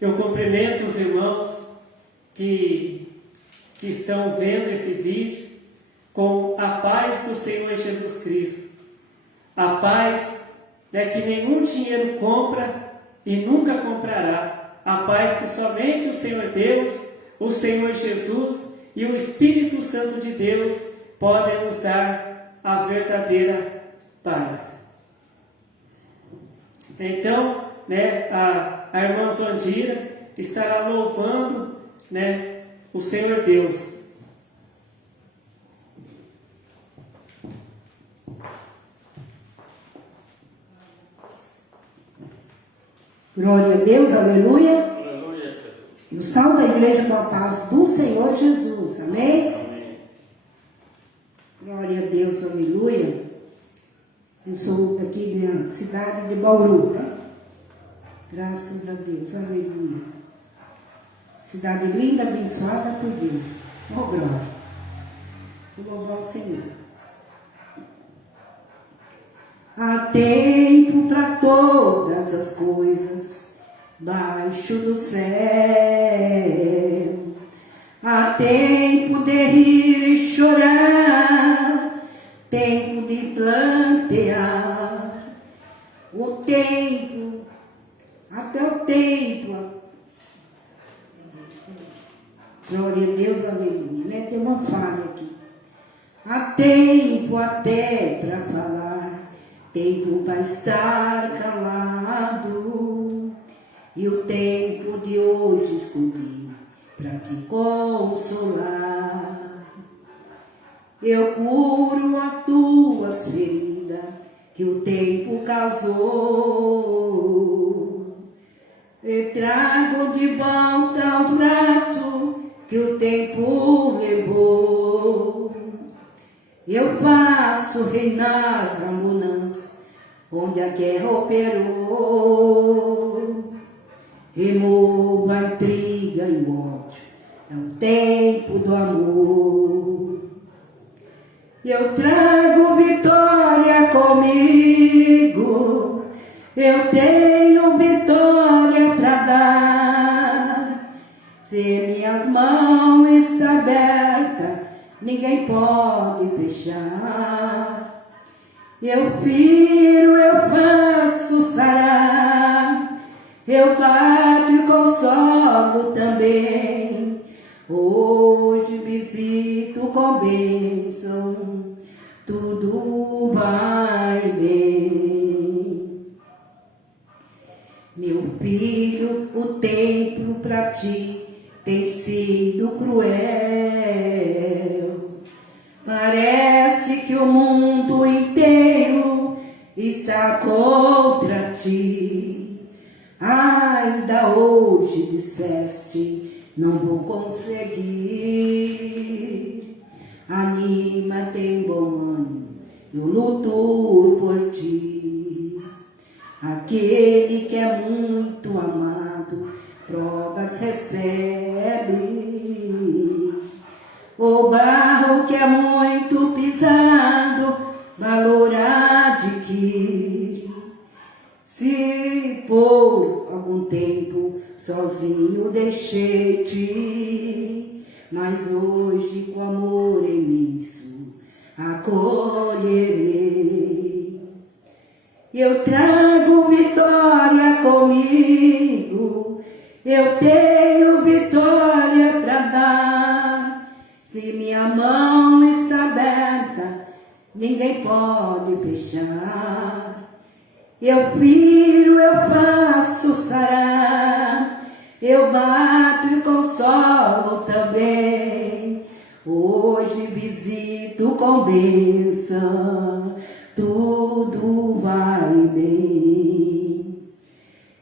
Eu cumprimento os irmãos que estão vendo esse vídeo com a paz do Senhor Jesus Cristo. A paz que nenhum dinheiro compra e nunca comprará. A paz que somente o Senhor Deus, o Senhor Jesus e o Espírito Santo de Deus podem nos dar a verdadeira paz. Então, a irmã Vandira estará louvando, o Senhor Deus. Glória a Deus, aleluia. Aleluia. E o salve da igreja com a paz do Senhor Jesus, amém? Amém. Glória a Deus, aleluia. Eu sou daqui da cidade de Bauru, tá? Graças a Deus, aleluia. Cidade linda, abençoada por Deus. Oh, glória. Vou louvar o Senhor. Há tempo para todas as coisas baixo do céu. Há tempo de rir e chorar, tempo de plantear. O tempo, até o tempo. Glória a Deus, aleluia. Tem uma falha aqui. Há tempo até para falar, tempo para estar calado, e o tempo de hoje escolhi para te consolar. Eu curo as tuas feridas que o tempo causou, eu trago de volta ao braço que o tempo levou. Eu faço reinar a bonança onde a guerra operou. Removo a intriga e o ódio, é o tempo do amor. Eu trago vitória comigo, eu tenho vitória para dar. Se minhas mãos estão abertas, ninguém pode fechar. Eu firo, eu faço sarar, eu bato e consolo também. Hoje visito com bênção, tudo vai bem. Meu filho, o tempo para ti tem sido cruel. Parece que o mundo inteiro está contra ti. Ainda hoje disseste, não vou conseguir. Anima, tem bom ânimo, eu luto por ti. Aquele que é muito amado, provas recebe. O barro que é muito pisado, valor adquire. Se por algum tempo sozinho deixei-te, mas hoje com amor imenso acolherei. Eu trago vitória comigo, eu tenho vitória para dar. Se minha mão está aberta, ninguém pode fechar. Eu firo, eu faço sarar, eu bato e consolo também. Hoje visito com bênção, tudo vai bem.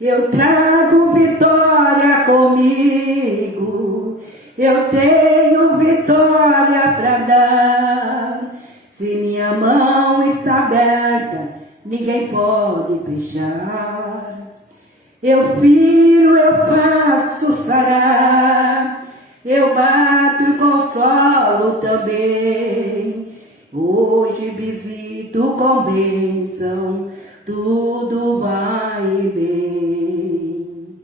Eu trago vitória comigo, eu tenho vitória para dar. Se minha mão está aberta, ninguém pode fechar. Eu firo, eu faço sarar, eu bato e consolo também. Hoje visito com bênção, tudo vai bem.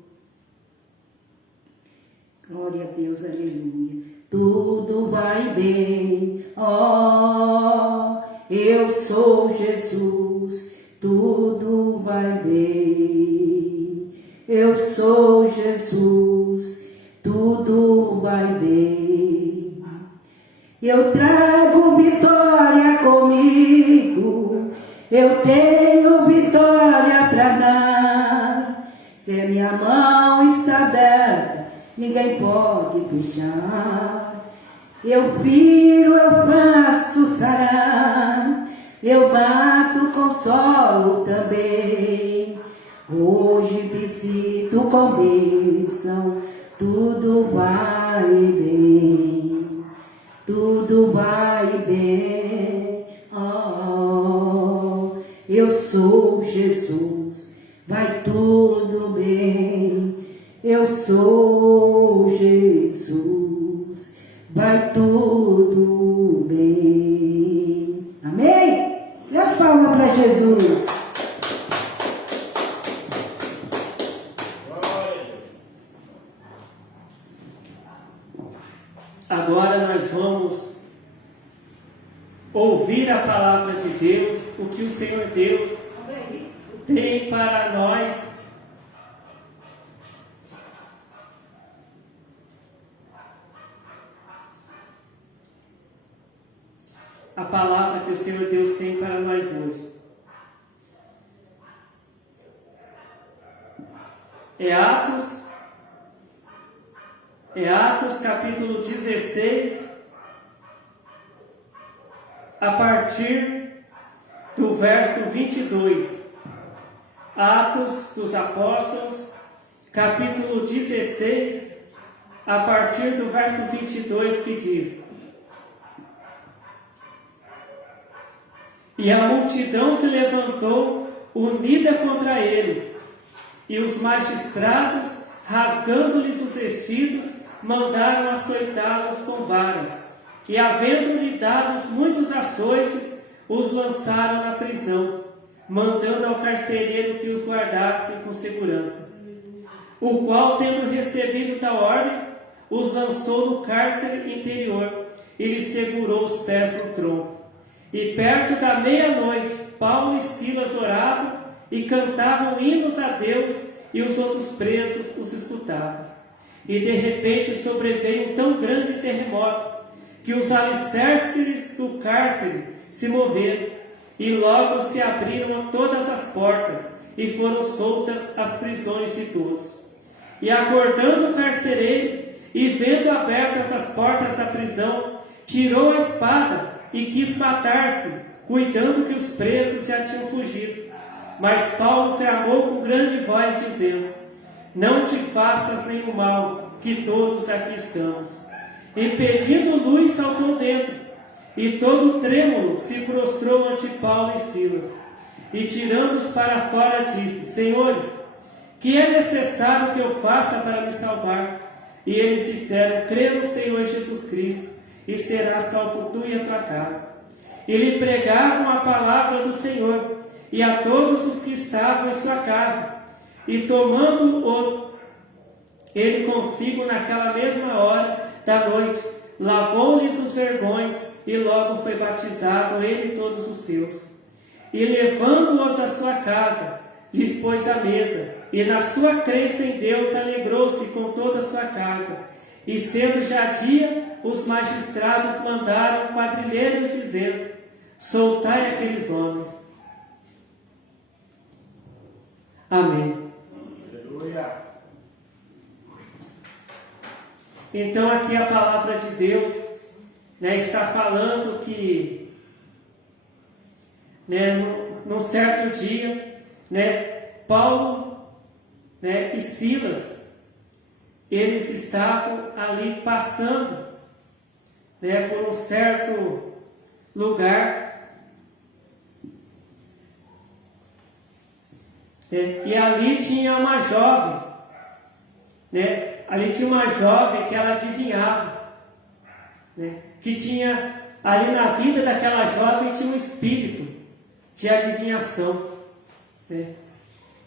Glória a Deus, aleluia. Tudo vai bem, ó, eu sou Jesus. Tudo vai bem, eu sou Jesus. Tudo vai bem. Eu trago vitória comigo, eu tenho vitória para dar. Se a minha mão está aberta, ninguém pode fechar. Eu viro, eu faço sarar, eu bato, consolo também. Hoje visito com bênção, tudo vai bem, tudo vai bem. Oh, eu sou Jesus, vai tudo bem. Eu sou Jesus, vai tudo bem. Amém? Dê a palma para Jesus. Agora nós vamos ouvir a palavra de Deus, o que o Senhor Deus tem para nós. A palavra que o Senhor Deus tem para nós hoje. É Atos capítulo 16, a partir do verso 22. Atos dos Apóstolos, capítulo 16, a partir do verso 22, que diz: E a multidão se levantou unida contra eles, e os magistrados, rasgando-lhes os vestidos, mandaram açoitá-los com varas, e havendo-lhe dados muitos açoites, os lançaram na prisão, mandando ao carcereiro que os guardasse com segurança. O qual, tendo recebido tal ordem, os lançou no cárcere interior, e lhes segurou os pés no tronco. E perto da meia-noite, Paulo e Silas oravam e cantavam hinos a Deus, e os outros presos os escutavam. E de repente sobreveio um tão grande terremoto, que os alicerces do cárcere se moveram, e logo se abriram todas as portas, e foram soltas as prisões de todos. E acordando o carcereiro, e vendo abertas as portas da prisão, tirou a espada e quis matar-se, cuidando que os presos já tinham fugido. Mas Paulo clamou com grande voz, dizendo: Não te faças nenhum mal, que todos aqui estamos. E pedindo luz, saltou dentro, e todo trêmulo se prostrou ante Paulo e Silas. E tirando-os para fora, disse: Senhores, que é necessário que eu faça para me salvar? E eles disseram: Crê no Senhor Jesus Cristo, e serás salvo tu e a tua casa. E lhe pregavam a palavra do Senhor, e a todos os que estavam em sua casa. E tomando-os ele consigo naquela mesma hora da noite, lavou-lhes os vergões, e logo foi batizado ele e todos os seus. E levando-os à sua casa, lhes pôs a mesa, e na sua crença em Deus alegrou-se com toda a sua casa. E sendo já dia, os magistrados mandaram quadrilheiros, dizendo: Soltai aqueles homens. Amém. Aleluia. Então aqui a palavra de Deus, está falando que, num certo dia, Paulo, e Silas, eles estavam ali passando, por um certo lugar, e ali tinha uma jovem, ali tinha uma jovem que ela adivinhava, que tinha, ali na vida daquela jovem tinha um espírito de adivinhação,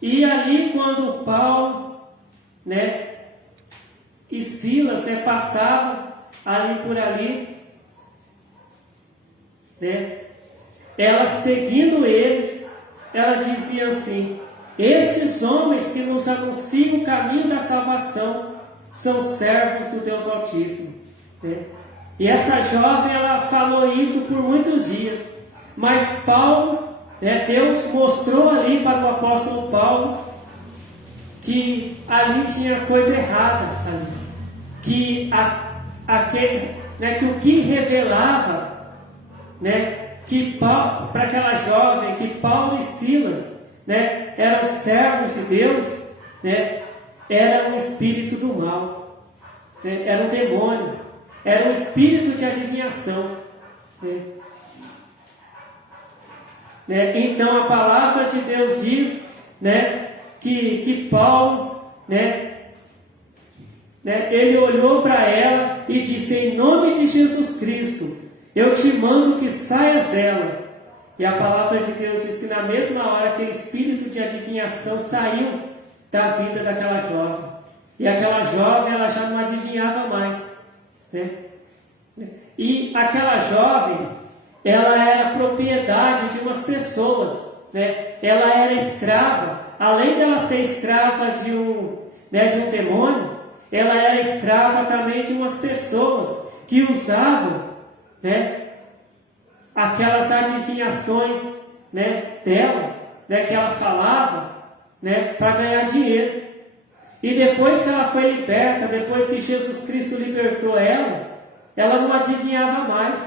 E ali quando Paulo, e Silas, né, passavam ali por ali, né? Ela, seguindo eles, ela dizia assim: estes homens que nos anunciam o caminho da salvação são servos do Deus Altíssimo, né? E essa jovem, ela falou isso por muitos dias, mas Paulo, né, Deus mostrou ali para o apóstolo Paulo que ali tinha coisa errada, ali. Que que o que revelava, né, que para aquela jovem, que Paulo e Silas, né, eram servos de Deus, né, era um espírito do mal, né, era um demônio, era um espírito de adivinhação, né. Então a palavra de Deus diz, né, que Paulo, ele olhou para ela e disse: em nome de Jesus Cristo, eu te mando que saias dela. E a palavra de Deus diz que na mesma hora aquele espírito de adivinhação saiu da vida daquela jovem. E aquela jovem, ela já não adivinhava mais, né? E aquela jovem, ela era propriedade de umas pessoas, né? Ela era escrava. Além dela ser escrava de um demônio, ela era escrava também de umas pessoas que usavam, né, aquelas adivinhações, né, dela, né, que ela falava, né, para ganhar dinheiro. E depois que ela foi liberta, depois que Jesus Cristo libertou ela não adivinhava mais.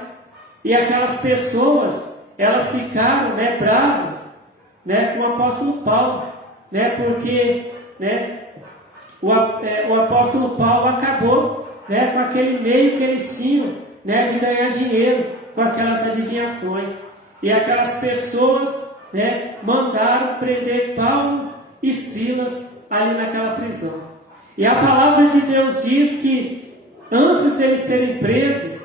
E aquelas pessoas, elas ficaram, né, bravas, né, com o apóstolo Paulo, né, porque, né, o apóstolo Paulo acabou, né, com aquele meio que eles tinham, né, de ganhar dinheiro com aquelas adivinhações. E aquelas pessoas, né, mandaram prender Paulo e Silas ali naquela prisão. E a palavra de Deus diz que antes deles serem presos,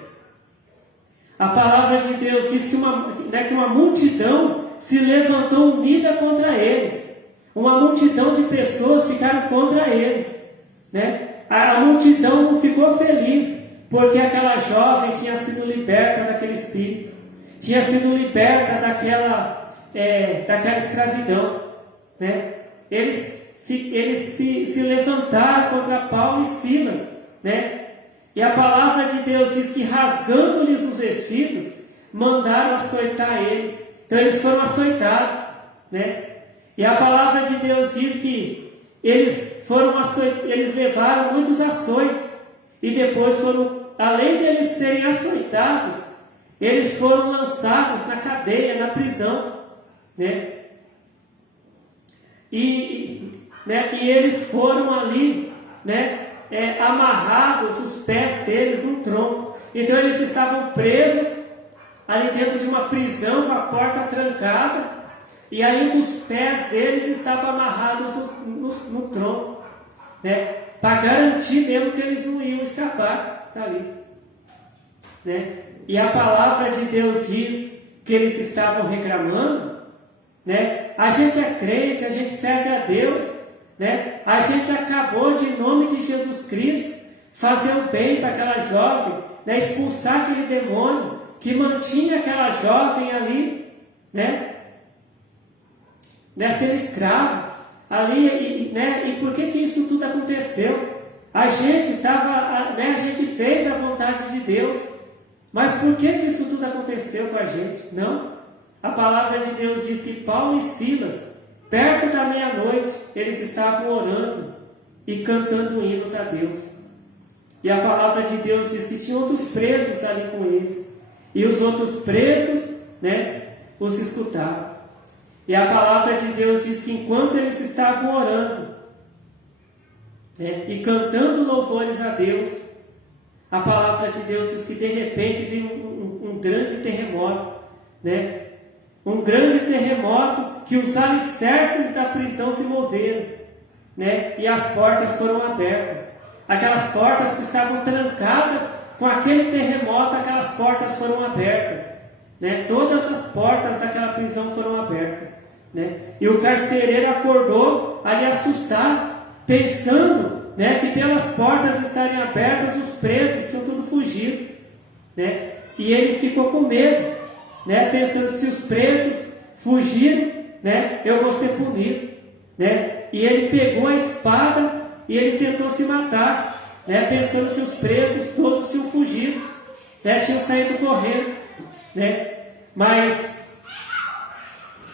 a palavra de Deus diz que uma multidão se levantou unida contra eles. Uma multidão de pessoas ficaram contra eles, né? A multidão não ficou feliz, porque aquela jovem tinha sido liberta daquele espírito, tinha sido liberta daquela escravidão, né? Eles se levantaram contra Paulo e Silas, né? E a palavra de Deus diz que, rasgando-lhes os vestidos, mandaram açoitar eles. Então eles foram açoitados, né? E a palavra de Deus diz que eles levaram muitos açoites. E depois além de eles serem açoitados, eles foram lançados na cadeia, na prisão, né? E eles foram ali, né, amarrados, os pés deles num tronco. Então eles estavam presos ali dentro de uma prisão com a porta trancada, e aí os pés deles estavam amarrados no tronco, né, para garantir mesmo que eles não iam escapar dali, né? E a palavra de Deus diz que eles estavam reclamando, né? A gente é crente, a gente serve a Deus, né? A gente acabou de, em nome de Jesus Cristo, fazer o bem para aquela jovem, né? Expulsar aquele demônio que mantinha aquela jovem ali, né? Sendo escravo ali, né? E por que isso tudo aconteceu? A gente a gente fez a vontade de Deus, mas por que isso tudo aconteceu com a gente? Não. A palavra de Deus diz que Paulo e Silas, perto da meia-noite, eles estavam orando e cantando hinos a Deus. E a palavra de Deus diz que tinha outros presos ali com eles. E os outros presos, né, os escutavam. E a palavra de Deus diz que enquanto eles estavam orando, né, e cantando louvores a Deus, a palavra de Deus diz que de repente veio um grande terremoto, né? Um grande terremoto que os alicerces da prisão se moveram, né? E as portas foram abertas. Aquelas portas que estavam trancadas, com aquele terremoto, aquelas portas foram abertas, né? Todas as portas daquela prisão foram abertas, né? E o carcereiro acordou ali assustado, pensando, né, que pelas portas estarem abertas, os presos tinham tudo fugido, né? E ele ficou com medo, né, pensando, se os presos fugiram, né, eu vou ser punido, né? E ele pegou a espada e ele tentou se matar, né, pensando que os presos todos tinham fugido, né, tinham saído correndo, né? Mas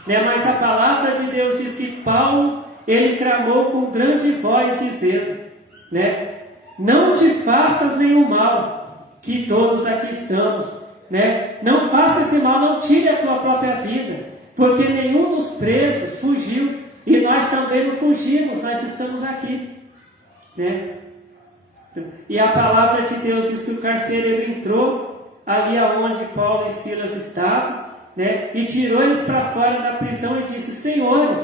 a palavra de Deus diz que Paulo, ele clamou com grande voz, dizendo, né, não te faças nenhum mal, que todos aqui estamos, né? Não faça esse mal, não tire a tua própria vida, porque nenhum dos presos fugiu, e nós também não fugimos, nós estamos aqui, né? E a palavra de Deus diz que o carcereiro entrou ali aonde Paulo e Silas estavam, né? E tirou eles para fora da prisão e disse, senhores,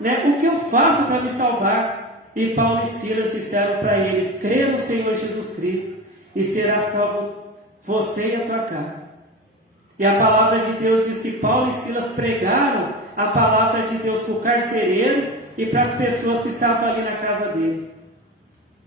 né, o que eu faço para me salvar? E Paulo e Silas disseram para eles, crê no Senhor Jesus Cristo e será salvo você e a tua casa. E a palavra de Deus diz que Paulo e Silas pregaram a palavra de Deus para o carcereiro e para as pessoas que estavam ali na casa dele,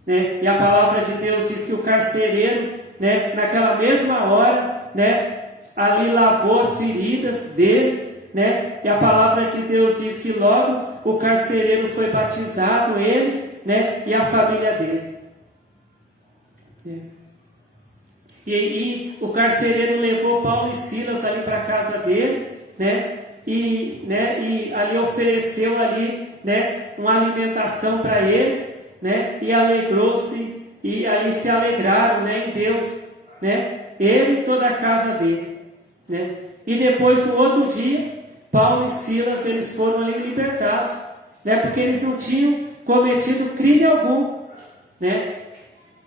né? E a palavra de Deus diz que o carcereiro, né, naquela mesma hora, né, ali lavou as feridas deles, né? E a palavra de Deus diz que logo o carcereiro foi batizado, ele, né, e a família dele. E o carcereiro levou Paulo e Silas ali para a casa dele, né? E ali ofereceu ali, né, uma alimentação para eles, né? E alegrou-se, e ali se alegraram, né, em Deus, né? Ele e toda a casa dele, né? E depois, no outro dia, Paulo e Silas, eles foram ali libertados, né? Porque eles não tinham cometido crime algum, né?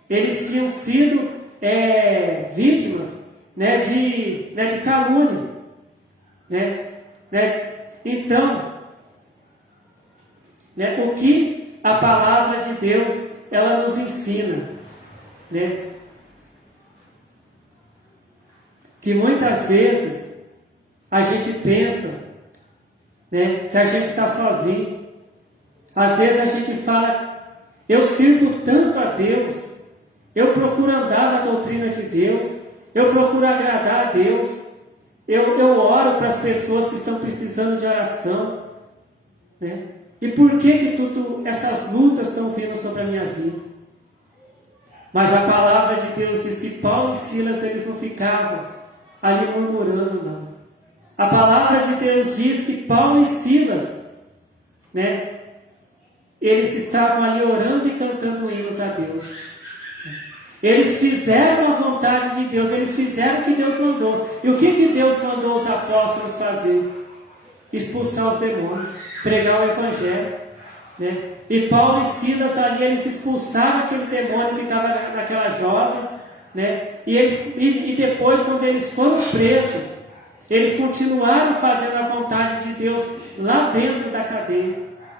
Eles tinham sido vítimas, né, de calúnia, né? Então, né, o que a palavra de Deus ela nos ensina, né? Que muitas vezes a gente pensa, né, que a gente está sozinho. Às vezes a gente fala, eu sirvo tanto a Deus, eu procuro andar na doutrina de Deus, eu procuro agradar a Deus, eu oro para as pessoas que estão precisando de oração, né? E por que essas lutas estão vindo sobre a minha vida? Mas a palavra de Deus diz que Paulo e Silas, eles não ficavam ali murmurando, não. A palavra de Deus diz que Paulo e Silas, né, eles estavam ali orando e cantando hinos a Deus. Eles fizeram a vontade de Deus, eles fizeram o que Deus mandou. E o que Deus mandou os apóstolos fazer? Expulsar os demônios, pregar o Evangelho, né? E Paulo e Silas ali, eles expulsaram aquele demônio que estava naquela jovem, né? E depois, quando eles foram presos, eles continuaram fazendo a vontade de Deus lá dentro da cadeia.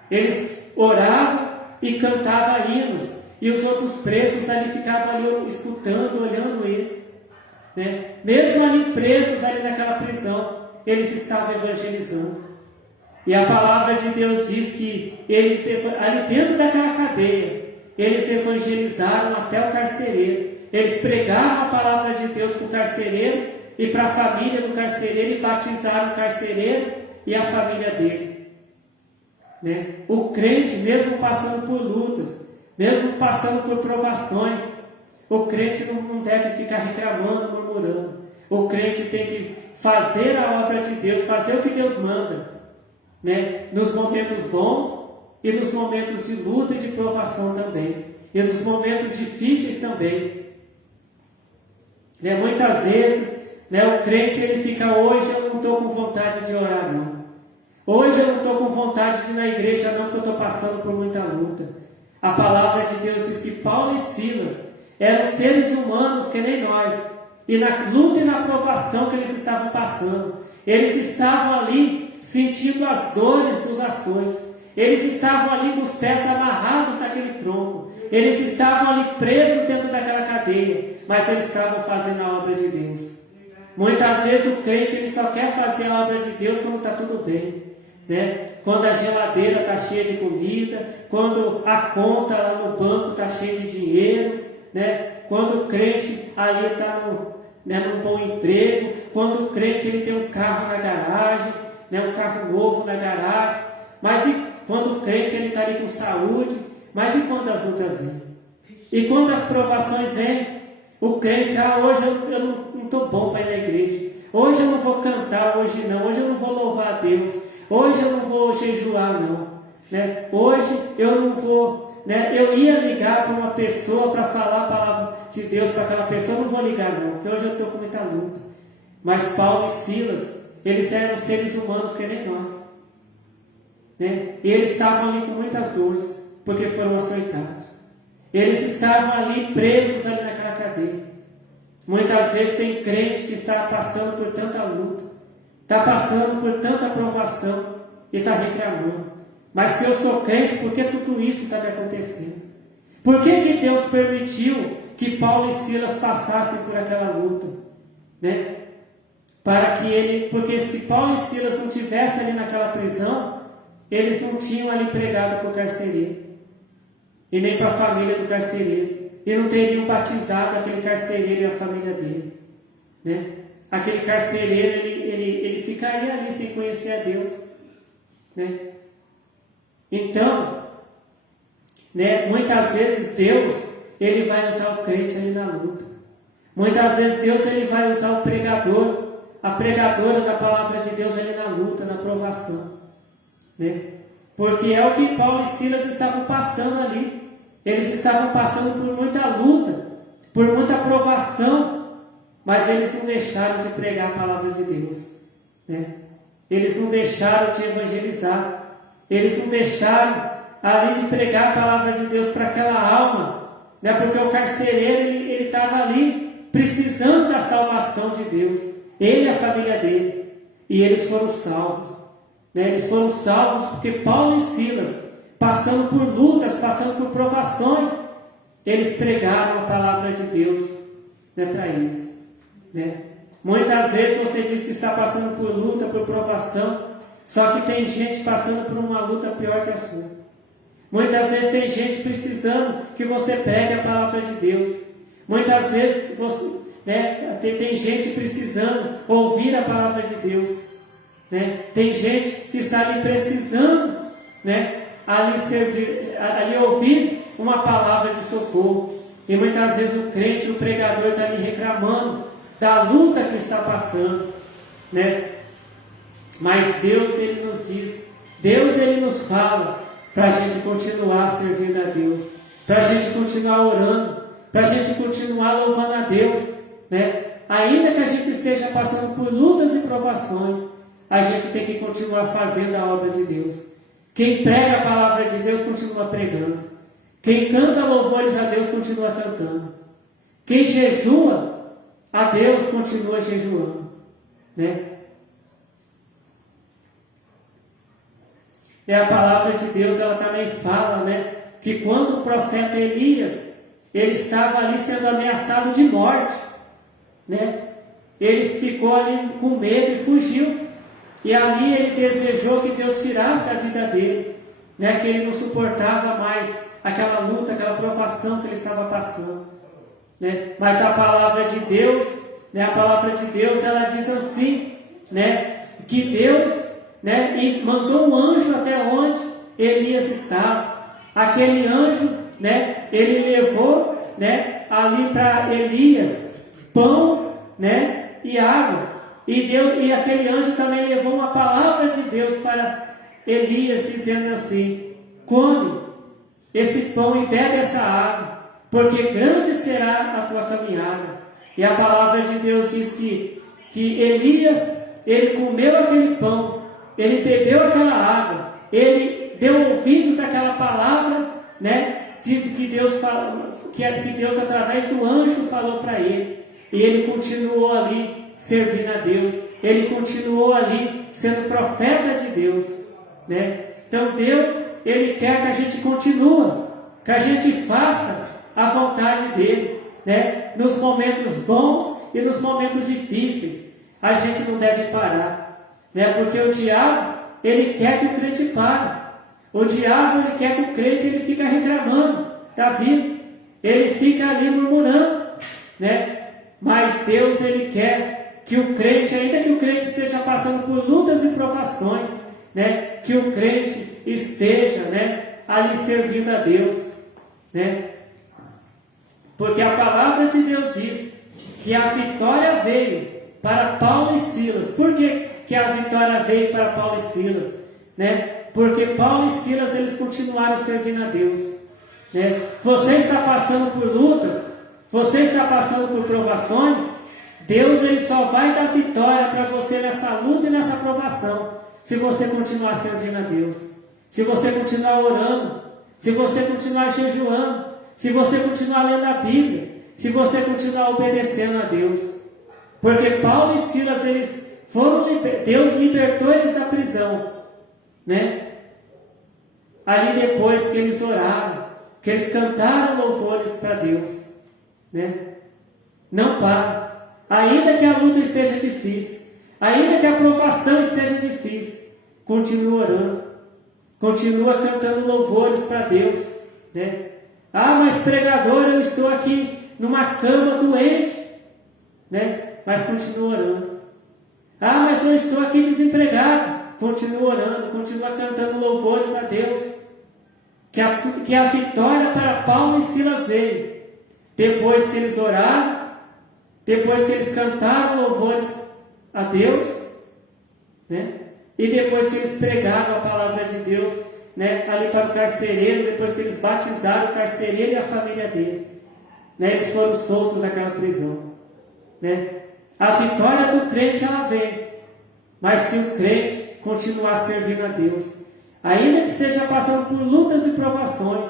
Eles oravam e cantavam hinos, e os outros presos ali ficavam ali escutando, olhando eles, né? Mesmo ali presos ali naquela prisão, eles estavam evangelizando. E a palavra de Deus diz que eles, ali dentro daquela cadeia, eles evangelizaram até o carcereiro. Eles pregaram a palavra de Deus para o carcereiro e para a família do carcereiro, e batizaram o carcereiro e a família dele, né? O crente, mesmo passando por lutas, mesmo passando por provações, o crente não deve ficar reclamando, murmurando. O crente tem que fazer a obra de Deus, fazer o que Deus manda, né? Nos momentos bons e nos momentos de luta e de provação também, e nos momentos difíceis também, né? Muitas vezes, né, o crente ele fica, hoje eu não estou com vontade de orar não, hoje eu não estou com vontade de ir na igreja não, porque eu estou passando por muita luta. A palavra de Deus diz que Paulo e Silas eram seres humanos que nem nós, e na luta e na provação que eles estavam passando, eles estavam ali sentindo as dores dos açoites, eles estavam ali com os pés amarrados naquele tronco, eles estavam ali presos dentro daquela cadeia, mas eles estavam fazendo a obra de Deus. Muitas vezes o crente ele só quer fazer a obra de Deus quando está tudo bem, né? Quando a geladeira está cheia de comida, quando a conta lá no banco está cheia de dinheiro, né? Quando o crente ali está num bom emprego, quando o crente ele tem um carro na garagem, né? Um carro novo na garagem, mas e quando o crente ele está ali com saúde, mas e quando as lutas vêm? E quando as provações vêm, o crente, hoje eu não estou bom para ir na igreja, hoje eu não vou cantar, hoje eu não vou louvar a Deus, hoje eu não vou jejuar não, né? Hoje eu não vou, né? Eu ia ligar para uma pessoa para falar a palavra de Deus para aquela pessoa, eu não vou ligar não, porque hoje eu estou com muita luta. Mas Paulo e Silas, eles eram seres humanos que nem nós, né? E eles estavam ali com muitas dores, porque foram açoitados. Eles estavam ali presos ali naquela cadeia. Muitas vezes tem crente que está passando por tanta luta, está passando por tanta provação e está reclamando. Mas se eu sou crente, por que tudo isso está me acontecendo? Por que Deus permitiu que Paulo e Silas passassem por aquela luta? Né? Porque se Paulo e Silas não tivessem ali naquela prisão, eles não tinham ali pregado para o carcereiro. E nem para a família do carcereiro. E não teriam batizado aquele carcereiro e a família dele. Né? Aquele carcereiro, ele ficaria ali sem conhecer a Deus. Né? Então, né, muitas vezes Deus, ele vai usar o crente ali na luta. Muitas vezes Deus, ele vai usar o pregador, a pregadora da palavra de Deus ali na luta, na provação. Né? Porque é o que Paulo e Silas estavam passando ali. Eles estavam passando por muita luta, por muita provação, mas eles não deixaram de pregar a palavra de Deus. Né? Eles não deixaram de evangelizar. Eles não deixaram ali de pregar a palavra de Deus para aquela alma. Né? Porque o carcereiro, ele estava ali precisando da salvação de Deus. Ele e a família dele. E eles foram salvos. Né? Eles foram salvos porque Paulo e Silas, passando por lutas, passando por provações, eles pregaram a palavra de Deus, né, para eles. Né? Muitas vezes você diz que está passando por luta, por provação, só que tem gente passando por uma luta pior que a sua. Muitas vezes tem gente precisando que você pregue a palavra de Deus. Muitas vezes tem gente precisando ouvir a palavra de Deus. Né? Tem gente que está ali precisando, né, ali ouvir uma palavra de socorro. E muitas vezes o crente, o pregador está ali reclamando da luta que está passando. Né? Mas Deus, ele nos diz, Deus, ele nos fala para a gente continuar servindo a Deus, para a gente continuar orando, para a gente continuar louvando a Deus. Né? Ainda que a gente esteja passando por lutas e provações, a gente tem que continuar fazendo a obra de Deus. Quem prega a palavra de Deus continua pregando. Quem canta louvores a Deus continua cantando. Quem jejua a Deus continua jejuando. Né? E a palavra de Deus, ela também fala, né, que quando o profeta Elias, ele estava ali sendo ameaçado de morte, né, ele ficou ali com medo e fugiu. E ali ele desejou que Deus tirasse a vida dele, né, que ele não suportava mais aquela luta, aquela provação que ele estava passando. Né? Mas a palavra de Deus, né, ela diz assim, né, que Deus, né, e mandou um anjo até onde Elias estava. Aquele anjo, né, ele levou, né, ali para Elias pão, né, e água. E aquele anjo também levou uma palavra de Deus para Elias, dizendo assim: come esse pão e bebe essa água, porque grande será a tua caminhada. E a palavra de Deus diz que Elias, ele comeu aquele pão, ele bebeu aquela água, ele deu ouvidos àquela palavra, né, que Deus através do anjo falou para ele. E ele continuou ali servindo a Deus, ele continuou ali sendo profeta de Deus, né? Então Deus, ele quer que a gente continue, que a gente faça a vontade dele, né? Nos momentos bons e nos momentos difíceis, a gente não deve parar, né? Porque o diabo, ele quer que o crente pare. O diabo, ele quer que o crente ele fica reclamando da vida. Ele fica ali murmurando, né? Mas Deus, ele quer que o crente, ainda que o crente esteja passando por lutas e provações, né? Que o crente esteja, né? Ali servindo a Deus, né? Porque a palavra de Deus diz que a vitória veio para Paulo e Silas. Por que a vitória veio para Paulo e Silas? Né? Porque Paulo e Silas, eles continuaram servindo a Deus. Né? Você está passando por lutas, você está passando por provações, Deus, ele só vai dar vitória para você nessa luta e nessa provação, se você continuar servindo a Deus, se você continuar orando, se você continuar jejuando, se você continuar lendo a Bíblia, se você continuar obedecendo a Deus. Porque Paulo e Silas, eles foram Deus libertou eles da prisão, né? Ali depois que eles oraram, que eles cantaram louvores para Deus, né? Não para. Ainda que a luta esteja difícil, ainda que a provação esteja difícil, continua orando, continua cantando louvores para Deus, né? Ah, mas pregador, eu estou aqui numa cama doente, né? Mas continua orando. Ah, mas eu estou aqui desempregado. Continua orando, continua cantando louvores a Deus. Que a vitória para Paulo e Silas veio depois que eles oraram, depois que eles cantaram louvores a Deus, né? E depois que eles pregaram a palavra de Deus, né? Ali para o carcereiro, depois que eles batizaram o carcereiro e a família dele, né? Eles foram soltos daquela prisão, né? A vitória do crente, ela vem, mas se o crente continuar servindo a Deus, ainda que esteja passando por lutas e provações,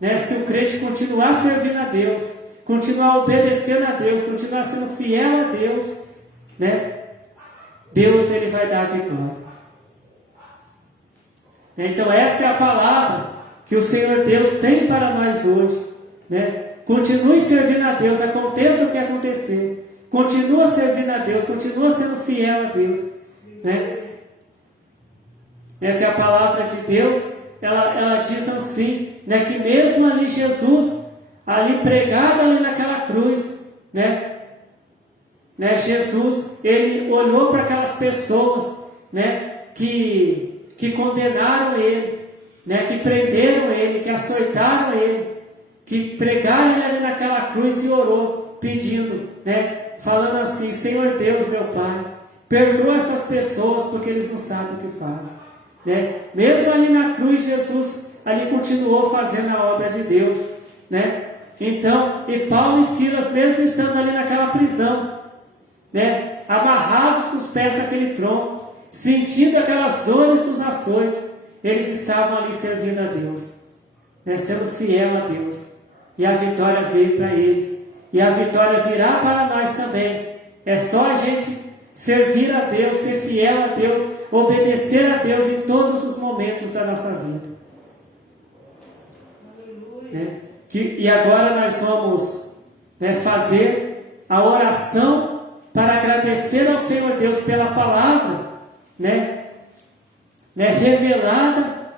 né? Se o crente continuar servindo a Deus, continuar obedecendo a Deus, continuar sendo fiel a Deus, né? Deus, ele vai dar a vitória. Então esta é a palavra que o Senhor Deus tem para nós hoje, né? Continue servindo a Deus, aconteça o que acontecer. Continua servindo a Deus, continua sendo fiel a Deus, né? É que a palavra de Deus, ela diz assim, né? Que mesmo ali Jesus, ali pregado ali naquela cruz, né? Jesus, ele olhou para aquelas pessoas, né? Que condenaram ele, né? Que prenderam ele, que açoitaram ele, que pregaram ele ali naquela cruz e orou, pedindo, né? Falando assim: Senhor Deus, meu Pai, perdoa essas pessoas porque eles não sabem o que fazem, né? Mesmo ali na cruz, Jesus ali continuou fazendo a obra de Deus, né? Então, e Paulo e Silas, mesmo estando ali naquela prisão, né? Amarrados com os pés naquele tronco, sentindo aquelas dores dos açoites, eles estavam ali servindo a Deus, né? Sendo fiel a Deus, e a vitória veio para eles. E a vitória virá para nós também. É só a gente servir a Deus, ser fiel a Deus, obedecer a Deus em todos os momentos da nossa vida. Né? E agora nós vamos, né, fazer a oração para agradecer ao Senhor Deus pela palavra, né, revelada,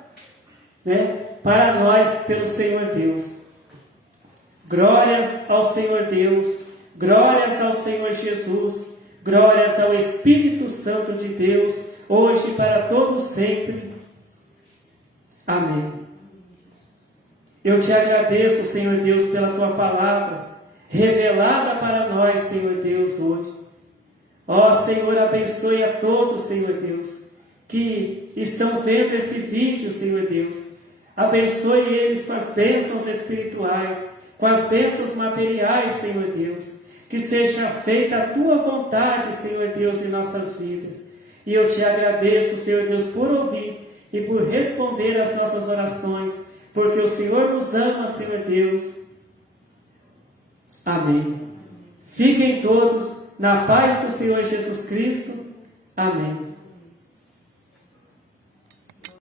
né, para nós pelo Senhor Deus. Glórias ao Senhor Deus, glórias ao Senhor Jesus, glórias ao Espírito Santo de Deus, hoje e para todos sempre. Amém. Eu te agradeço, Senhor Deus, pela tua palavra, revelada para nós, Senhor Deus, hoje. Ó Senhor, abençoe a todos, Senhor Deus, que estão vendo esse vídeo, Senhor Deus. Abençoe eles com as bênçãos espirituais, com as bênçãos materiais, Senhor Deus. Que seja feita a tua vontade, Senhor Deus, em nossas vidas. E eu te agradeço, Senhor Deus, por ouvir e por responder às nossas orações, porque o Senhor nos ama, Senhor Deus. Amém. Fiquem todos na paz do Senhor Jesus Cristo. Amém.